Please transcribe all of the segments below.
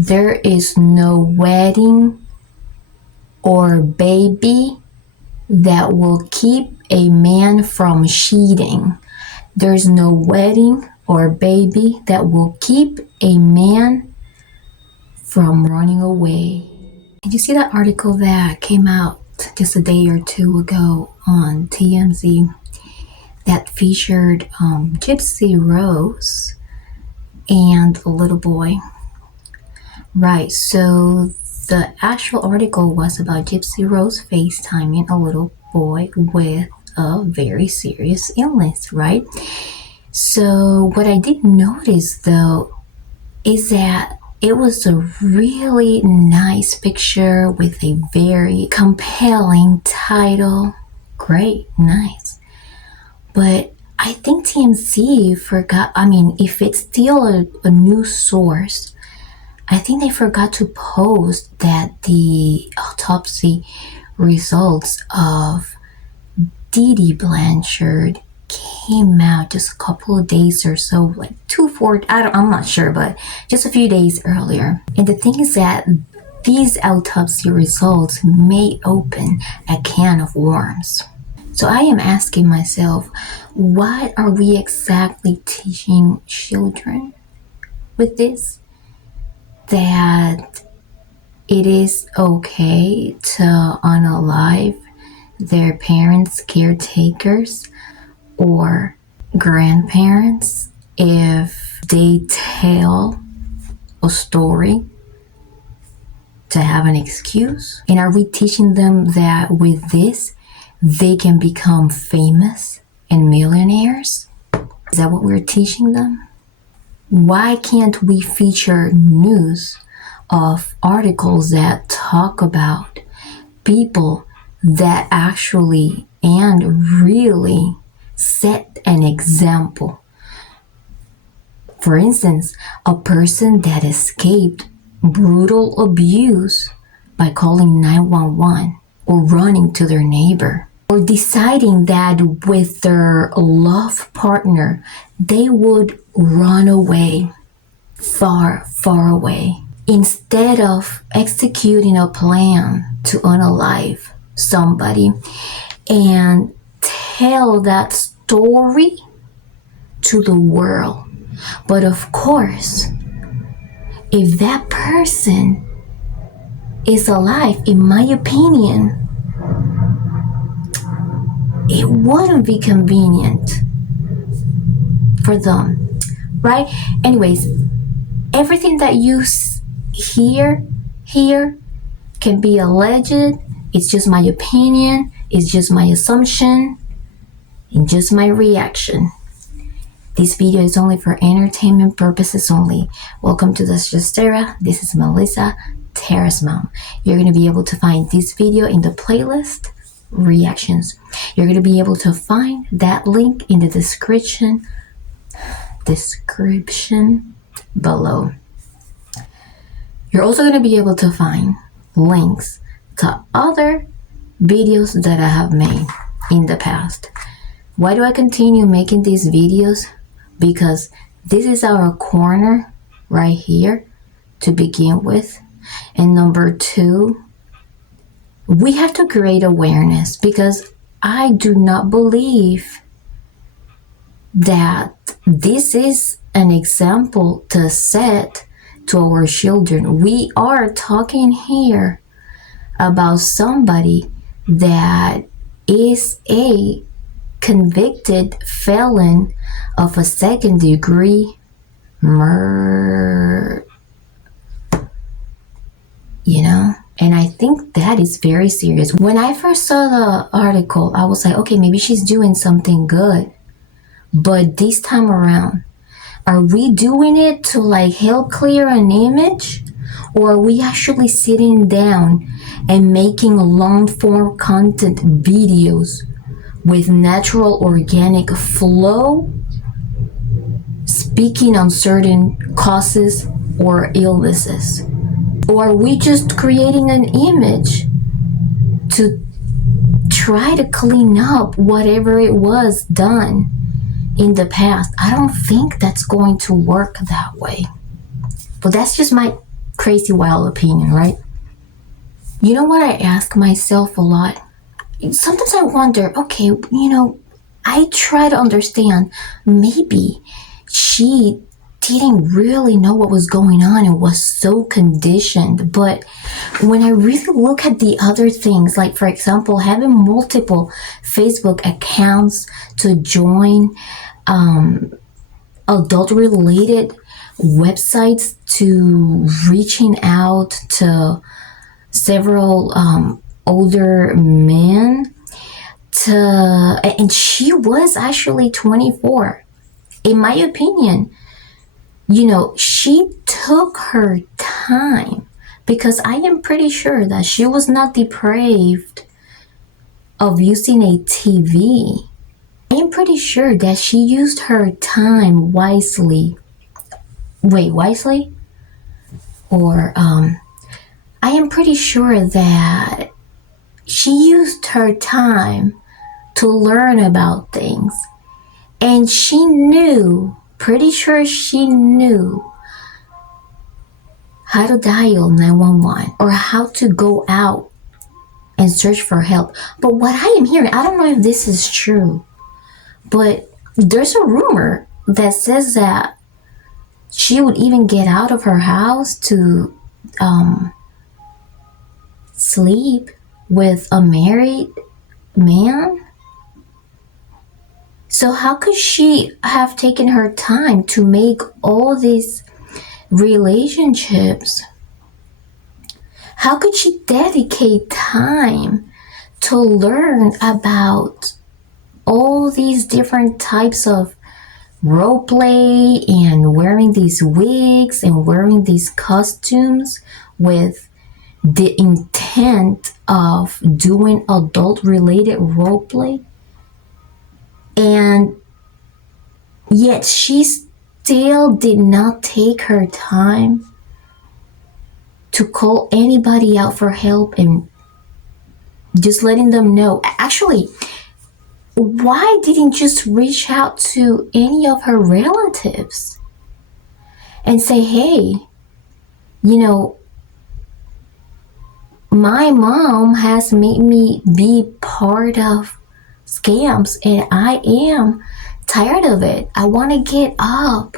There is no wedding or baby that will keep a man from cheating. There's no wedding or baby that will keep a man from running away. Did you see that article that came out just a day or two ago on TMZ that featured Gypsy Rose and a little boy? Right, so the actual article was about Gypsy Rose facetiming a little boy with a very serious illness, right? So what I did notice though is that it was a really nice picture with a very compelling title. Great, nice. But I think TMZ forgot, if it's still a news source, I think they forgot to post that the autopsy results of Dee Dee Blanchard came out just a couple of days or so, like I'm not sure, but just a few days earlier. And the thing is that these autopsy results may open a can of worms. So I am asking myself, what are we exactly teaching children with this? That it is okay to unalive their parents, caretakers, or grandparents if they tell a story to have an excuse? And are we teaching them that with this, they can become famous and millionaires? Is that what we're teaching them? Why can't we feature news of articles that talk about people that actually and really set an example? For instance, a person that escaped brutal abuse by calling 911 or running to their neighbor, or deciding that with their love partner, they would run away, far, far away, instead of executing a plan to unalive somebody and tell that story to the world. But of course, if that person is alive, in my opinion, it wouldn't be convenient for them, right? Anyways, everything that you hear here can be alleged. It's just my opinion. It's just my assumption and just my reaction. This video is only for entertainment purposes only. Welcome to the Justera. This is Melissa, Tara's mom. You're going to be able to find this video in the playlist reactions. You're going to be able to find that link in the description below. You're also going to be able to find links to other videos that I have made in the past. Why do I continue making these videos? Because this is our corner right here to begin with. And number two, we have to create awareness, because I do not believe that this is an example to set to our children. We are talking here about somebody that is a convicted felon of a second-degree murder, and I think that is very serious. When I first saw the article, I was like, okay, maybe she's doing something good. But this time around, are we doing it to help clear an image? Or are we actually sitting down and making long-form content videos with natural organic flow, speaking on certain causes or illnesses? Or are we just creating an image to try to clean up whatever it was done in the past? I don't think that's going to work that way. But that's just my crazy wild opinion, right? You know what I ask myself a lot? Sometimes I wonder, okay, I try to understand, maybe she didn't really know what was going on and was so conditioned. But when I really look at the other things, like for example, having multiple Facebook accounts to join adult related websites, to reaching out to several older men, and she was actually 24. In my opinion, she took her time, because I am pretty sure that she was not deprived of using a TV. I am pretty sure that she used her time wisely. Wait, wisely? Or I am pretty sure that she used her time to learn about things. And she knew, pretty sure she knew how to dial 911 or how to go out and search for help. But what I am hearing, I don't know if this is true, but there's a rumor that says that she would even get out of her house to sleep with a married man. So how could she have taken her time to make all these relationships? How could she dedicate time to learn about all these different types of role play and wearing these wigs and wearing these costumes with the intent of doing adult related role play? And yet she still did not take her time to call anybody out for help and just letting them know. Actually, why didn't just reach out to any of her relatives and say, hey, my mom has made me be part of scams and I am tired of it. I want to get up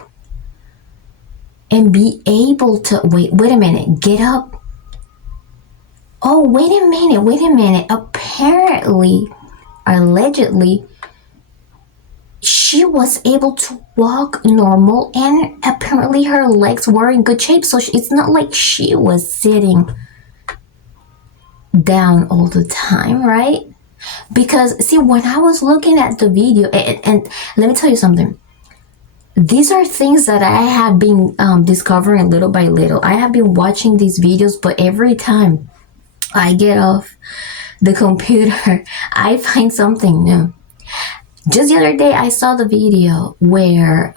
and be able to wait a minute, get up. Oh, wait a minute. Apparently, allegedly, she was able to walk normal and apparently her legs were in good shape. So it's not like she was sitting down all the time, right? Because see, when I was looking at the video, and let me tell you something, these are things that I have been discovering little by little. I have been watching these videos, but every time I get off the computer, I find something new. Just the other day, I saw the video where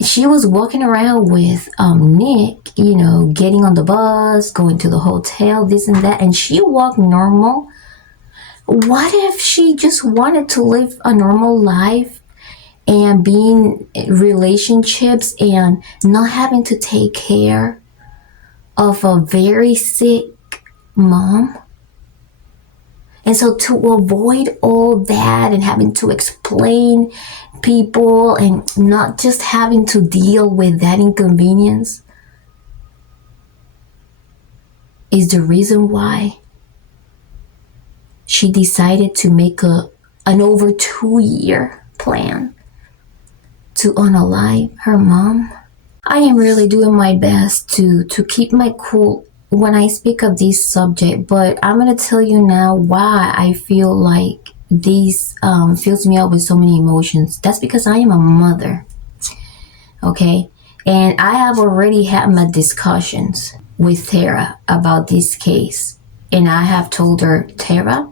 she was walking around with Nick, getting on the bus, going to the hotel, this and that, and she walked normal. What if she just wanted to live a normal life and be in relationships and not having to take care of a very sick mom? And so to avoid all that and having to explain people and not just having to deal with that inconvenience is the reason why she decided to make an over 2-year plan to unalive her mom. I am really doing my best to keep my cool when I speak of this subject, but I'm going to tell you now why I feel like this fills me up with so many emotions. That's because I am a mother, okay? And I have already had my discussions with Tara about this case. And I have told her, Tara,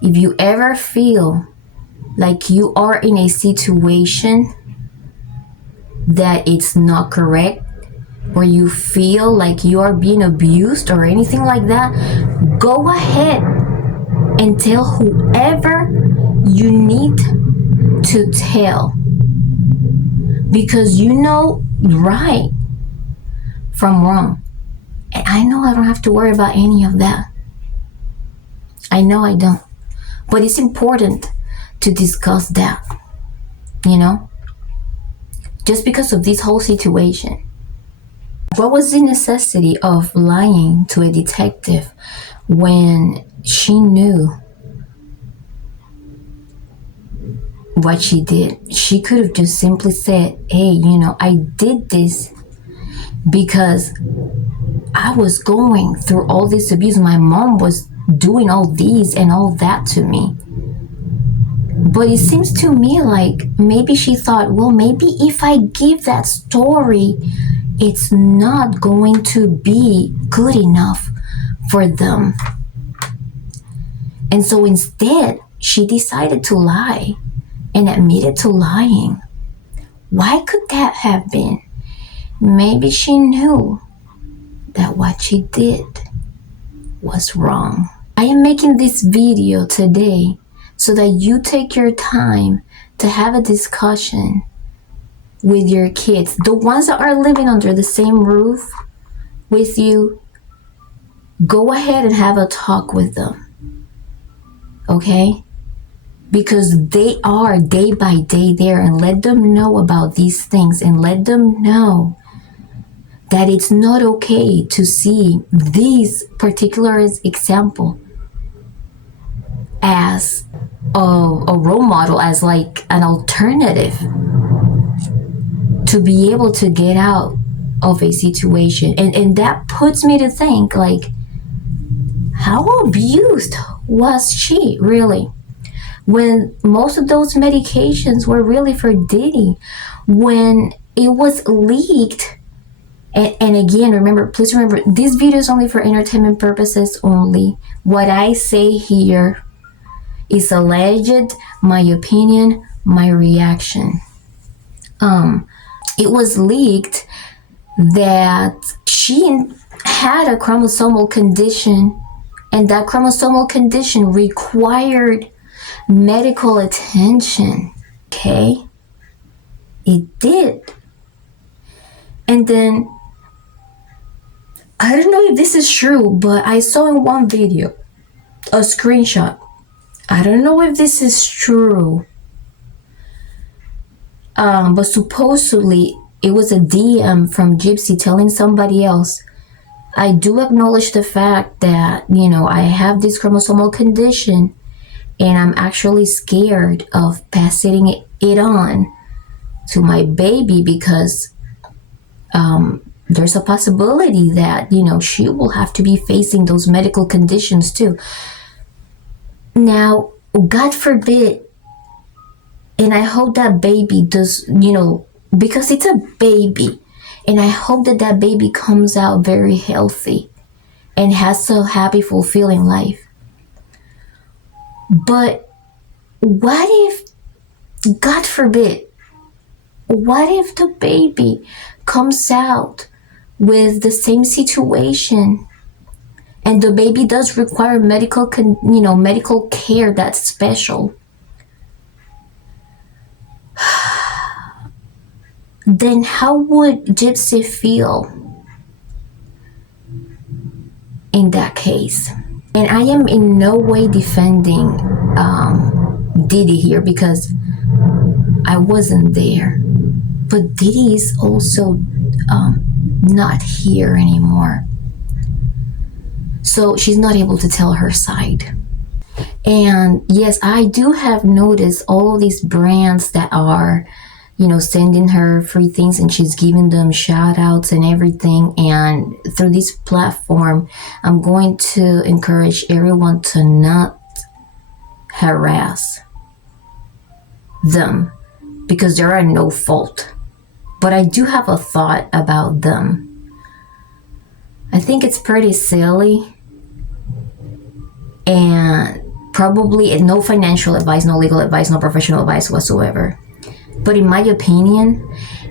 if you ever feel like you are in a situation that it's not correct, or you feel like you are being abused or anything like that, go ahead and tell whoever you need to tell. Because right, from wrong. And I know I don't have to worry about any of that. I know I don't. But it's important to discuss that, just because of this whole situation. What was the necessity of lying to a detective when she knew what she did? She could have just simply said, hey, I did this because I was going through all this abuse. My mom was doing all these and all that to me. But it seems to me like maybe she thought, well, maybe if I give that story, it's not going to be good enough for them. And so instead, she decided to lie and admitted to lying. Why could that have been? Maybe she knew that what she did was wrong. I am making this video today so that you take your time to have a discussion with your kids, the ones that are living under the same roof with you. Go ahead and have a talk with them, okay? Because they are day by day there, and let them know about these things, and let them know that it's not okay to see these particular example as a role model, as like an alternative to be able to get out of a situation. And that puts me to think, like, how abused was she really? When most of those medications were really for Dee Dee, when it was leaked. And again, please remember, this video is only for entertainment purposes only. What I say here is alleged, my opinion, my reaction. It was leaked that she had a chromosomal condition, and that chromosomal condition required medical attention. Okay? It did. And then, I don't know if this is true, but I saw in one video a screenshot. I don't know if this is true. But supposedly it was a DM from Gypsy telling somebody else, I do acknowledge the fact that, I have this chromosomal condition and I'm actually scared of passing it on to my baby because there's a possibility that, she will have to be facing those medical conditions too. Now, God forbid, and I hope that baby does, because it's a baby, and I hope that that baby comes out very healthy and has a happy, fulfilling life. But what if, God forbid, what if the baby comes out with the same situation and the baby does require medical care that's special? Then how would Gypsy feel in that case? And I am in no way defending Dee Dee here because I wasn't there. But Dee Dee is also not here anymore. So she's not able to tell her side. And yes, I do have noticed all these brands that are, sending her free things, and she's giving them shout outs and everything. And through this platform, I'm going to encourage everyone to not harass them because they are no fault. But I do have a thought about them. I think it's pretty silly, and probably no financial advice, no legal advice, no professional advice whatsoever. But in my opinion,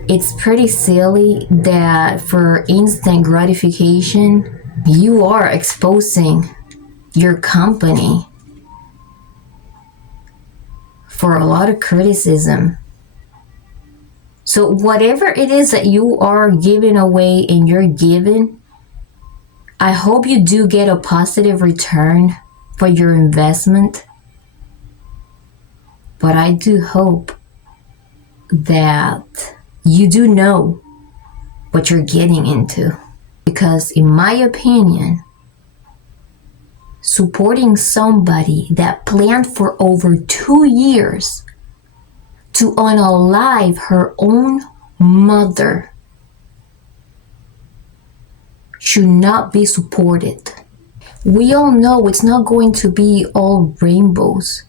it's pretty silly that for instant gratification, you are exposing your company for a lot of criticism So whatever it is that you are giving away and you're giving, I hope you do get a positive return for your investment. But I do hope that you do know what you're getting into. Because in my opinion, supporting somebody that planned for over 2 years to unalive her own mother should not be supported. We all know it's not going to be all rainbows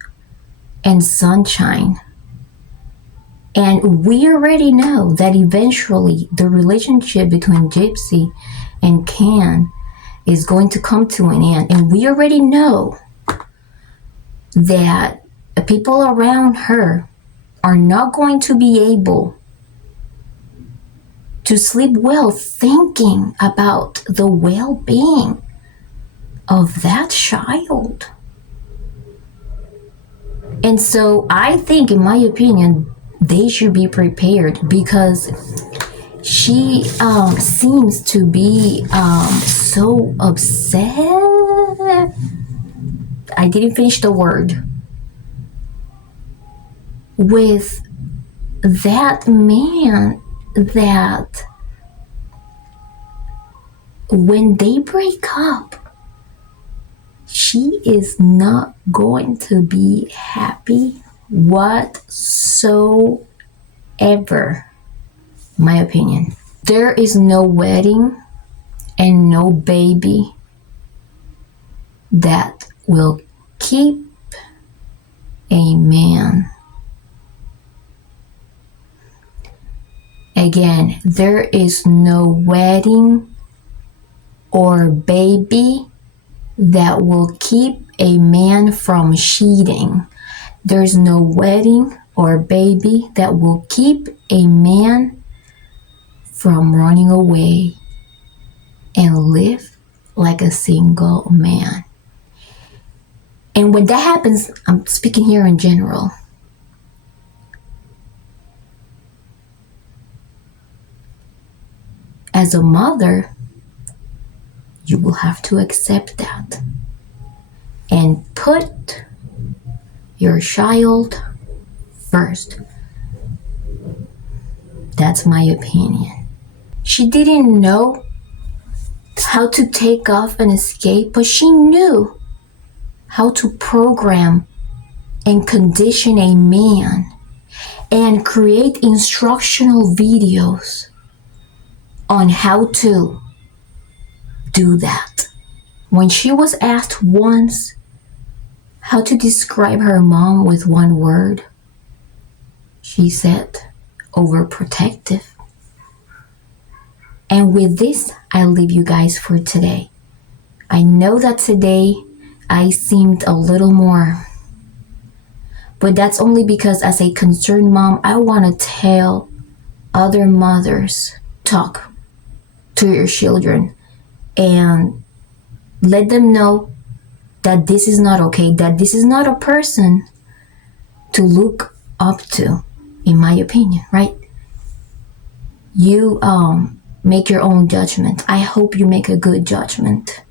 and sunshine. And we already know that eventually the relationship between Gypsy and Can is going to come to an end. And we already know that the people around her are not going to be able to sleep well thinking about the well-being of that child. And so I think, in my opinion, they should be prepared, because she seems to be so upset. I didn't finish the word. With that man, that when they break up, she is not going to be happy whatsoever, my opinion. There is no wedding and no baby that will keep a man. Again, there is no wedding or baby that will keep a man from cheating. There's no wedding or baby that will keep a man from running away and live like a single man. And when that happens, I'm speaking here in general, as a mother, you will have to accept that and put your child first. That's my opinion. She didn't know how to take off and escape, but she knew how to program and condition a man and create instructional videos on how to do that. When she was asked once how to describe her mom with one word, she said, overprotective. And with this, I leave you guys for today. I know that today I seemed a little more, but that's only because as a concerned mom, I want to tell other mothers, talk to your children and let them know that this is not okay, that this is not a person to look up to, in my opinion, right? You make your own judgment. I hope you make a good judgment.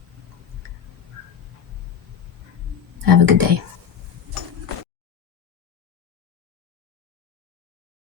Have a good day.